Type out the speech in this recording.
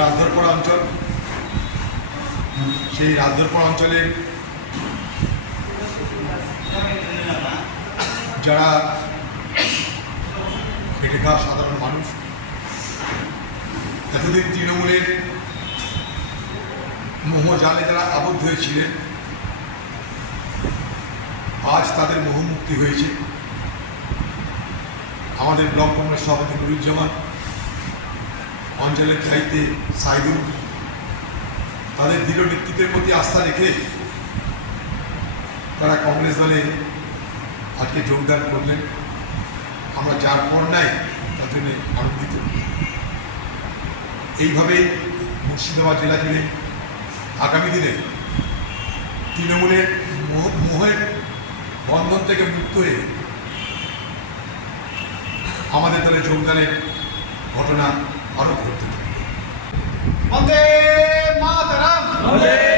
রাজধরপাড়া অঞ্চল। সেই রাজধরপাড়া অঞ্চলে যারা খেটে খাওয়া সাধারণ মানুষ, এতদিন তৃণমূলের মোহ মোহজালে যারা আবদ্ধ হয়েছিলেন, আজ তাদের মোহমুক্তি হয়েছে। আমাদের ব্লক কংগ্রেস সভাপতি নুরুজ্জামান অঞ্চলের দায়িত্বে সাইদুল। তাদের দৃঢ় নেতৃত্বের প্রতি আস্থা রেখে তারা কংগ্রেস দলে আজকে যোগদান করলেন। আমরা যার পর নাই, তার জন্য আনন্দিত। এইভাবেই মুর্শিদাবাদ জেলা জুড়ে আগামী দিনে তৃণমূলের মোহ- মোহের বন্ধন থেকে মুক্ত হয়ে আমাদের দলে যোগদানের ঘটনা আরও গুরুত্বপূর্ণ। বন্দে মাতরম। বন্দে